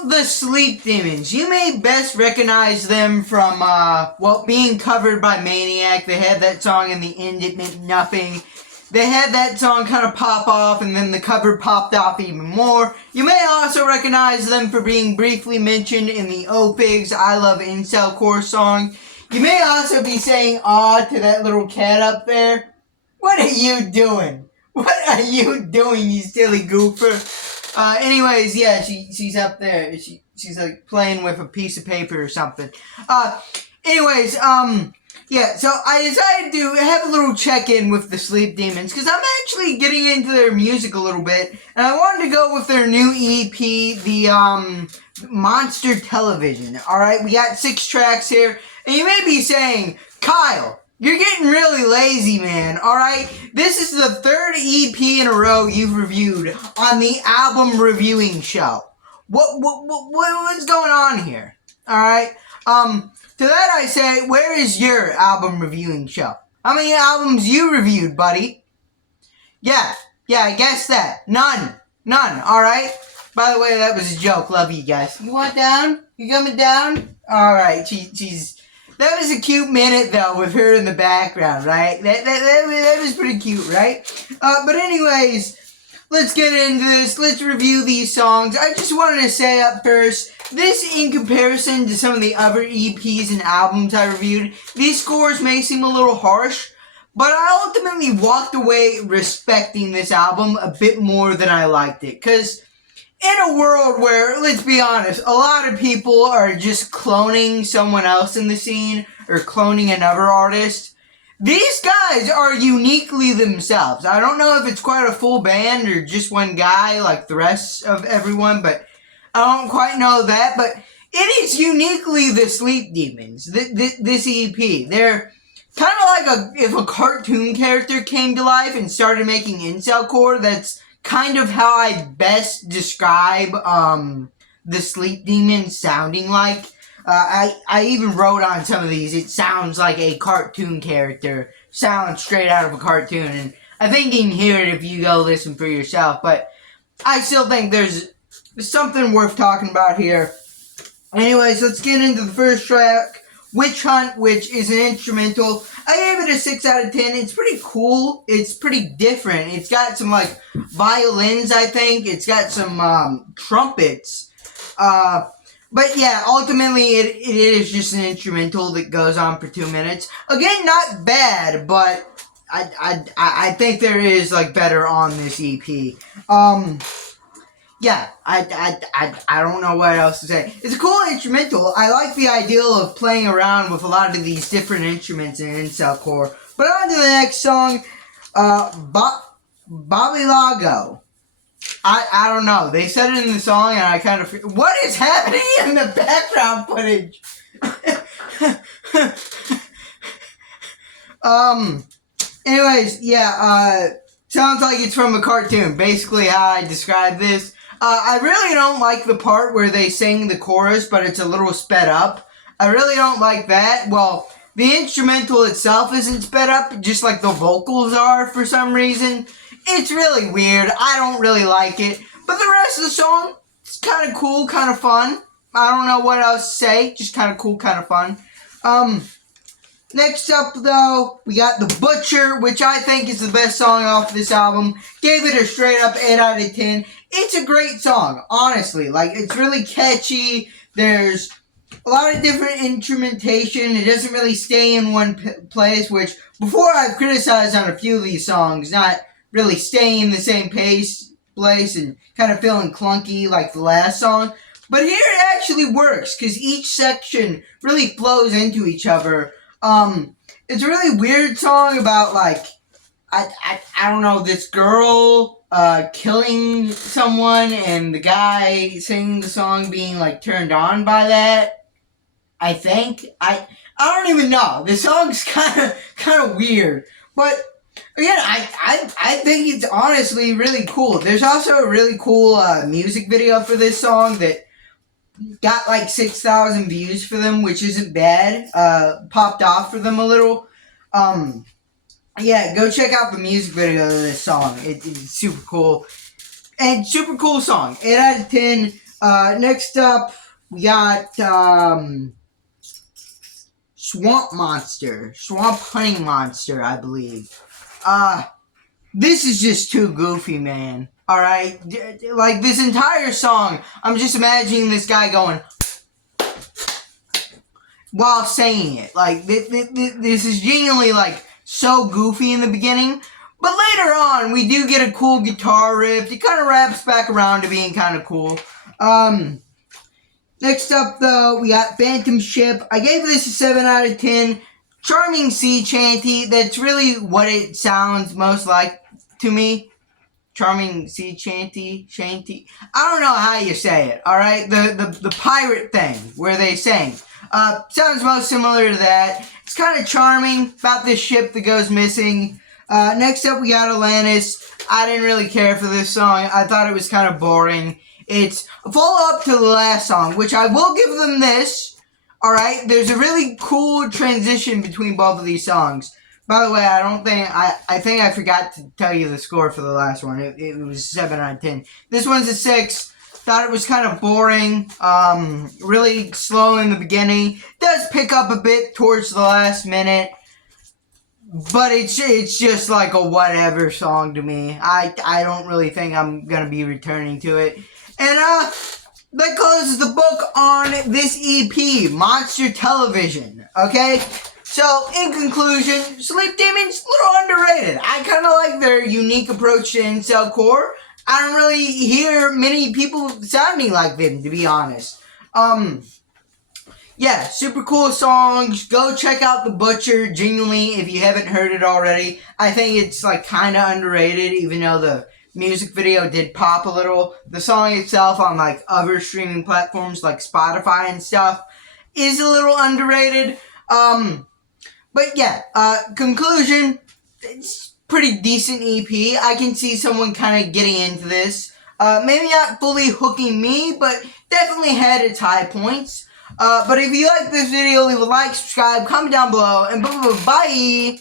So, the Sleep Demons. You may best recognize them from, being covered by Maniac. They had that song in the end, It Meant Nothing. They had that song kind of pop off, and then the cover popped off even more. You may also recognize them for being briefly mentioned in the O-Pigs I Love Incel Core song. You may also be saying aw to that little cat up there. What are you doing? What are you doing, you silly goofer? Anyways, yeah, she's up there. She's like playing with a piece of paper or something. Yeah, so I decided to have a little check-in with the Sleep Demons, because I'm actually getting into their music a little bit, and I wanted to go with their new EP, the, Monster Television. Alright, we got 6 tracks here, and you may be saying, Kyle, you're getting really lazy, man, alright? This is the 3rd EP in a row you've reviewed on the album reviewing show. What's going on here? Alright? To that I say, where is your album reviewing show? How many albums you reviewed, buddy? Yeah, I guess that. None, alright? By the way, that was a joke. Love you guys. You want down? You coming down? Alright, she's... That was a cute minute, though, with her in the background, right? That was pretty cute, right? But anyways, let's get into this. Let's review these songs. I just wanted to say up first, this, in comparison to some of the other EPs and albums I reviewed, these scores may seem a little harsh, but I ultimately walked away respecting this album a bit more than I liked it. Because in a world where, let's be honest, a lot of people are just cloning someone else in the scene, or cloning another artist, these guys are uniquely themselves. I don't know if it's quite a full band or just one guy like the rest of everyone, but I don't quite know that, but it is uniquely the Sleep Demons, this EP. They're kind of like if a cartoon character came to life and started making incel core. That's kind of how I best describe the Sleep Demons sounding like. I even wrote on some of these, it sounds like a cartoon character, sounds straight out of a cartoon, and I think you can hear it if you go listen for yourself, but I still think there's something worth talking about here. Anyways, let's get into the first track, Witch Hunt, which is an instrumental. I gave it a 6 out of 10. It's pretty cool. It's pretty different. It's got some, like, violins, I think. It's got some, trumpets. But yeah, ultimately, it is just an instrumental that goes on for 2 minutes. Again, not bad, but I think there is, like, better on this EP. Yeah, I don't know what else to say. It's a cool instrumental. I like the idea of playing around with a lot of these different instruments in incel core. But on to the next song, Bobby Lago. I don't know. They said it in the song, and I kind of... What is happening in the background footage? Anyways, yeah, sounds like it's from a cartoon. Basically how I describe this. I really don't like the part where they sing the chorus, but it's a little sped up. I really don't like that. Well, the instrumental itself isn't sped up, just like the vocals are for some reason. It's really weird. I don't really like it. But the rest of the song, it's kind of cool, kind of fun. I don't know what else to say. Just kind of cool, kind of fun. Next up, though, we got The Butcher, which I think is the best song off this album. Gave it a straight up 8 out of 10. It's a great song, honestly. Like, it's really catchy. There's a lot of different instrumentation. It doesn't really stay in one place, which before I've criticized on a few of these songs, not really staying in the same place and kind of feeling clunky like the last song. But here it actually works, because each section really flows into each other. It's a really weird song about, like, I don't know, this girl, killing someone, and the guy singing the song being, like, turned on by that, I think. I don't even know. The song's kind of weird. But, again, I think it's honestly really cool. There's also a really cool, music video for this song that got like 6,000 views for them, which isn't bad. Popped off for them a little. Yeah, go check out the music video of this song. It's super cool. And super cool song. 8 out of 10. Next up, we got Swamp Monster. Swamp Honey Monster, I believe. This is just too goofy, man. Alright? Like, this entire song, I'm just imagining this guy going while saying it. Like, this is genuinely, like, so goofy in the beginning. But later on, we do get a cool guitar riff. It kind of wraps back around to being kind of cool. Next up, though, we got Phantom Ship. I gave this a 7 out of 10. Charming sea chanty. That's really what it sounds most like to me. Charming sea chanty. I don't know how you say it, alright? The pirate thing where they sing. Sounds most similar to that. It's kind of charming about this ship that goes missing. Next up, we got Atlantis. I didn't really care for this song. I thought it was kind of boring. It's a follow-up to the last song, which I will give them this. Alright, there's a really cool transition between both of these songs. By the way, I think I forgot to tell you the score for the last one. It was 7 out of 10. This one's a 6. Thought it was kind of boring. Really slow in the beginning. Does pick up a bit towards the last minute. But it's just like a whatever song to me. I don't really think I'm going to be returning to it. And that closes the book on this EP, Monster Television. Okay? So, in conclusion, Sleep Demons, a little underrated. I kind of like their unique approach to incel-core. I don't really hear many people sounding like them, to be honest. Yeah, super cool songs. Go check out The Butcher, genuinely, if you haven't heard it already. I think it's, like, kind of underrated, even though the music video did pop a little. The song itself on, like, other streaming platforms, like Spotify and stuff, is a little underrated. But yeah, conclusion, it's pretty decent EP. I can see someone kind of getting into this. Maybe not fully hooking me, but definitely had its high points. But if you like this video, leave a like, subscribe, comment down below, and bye.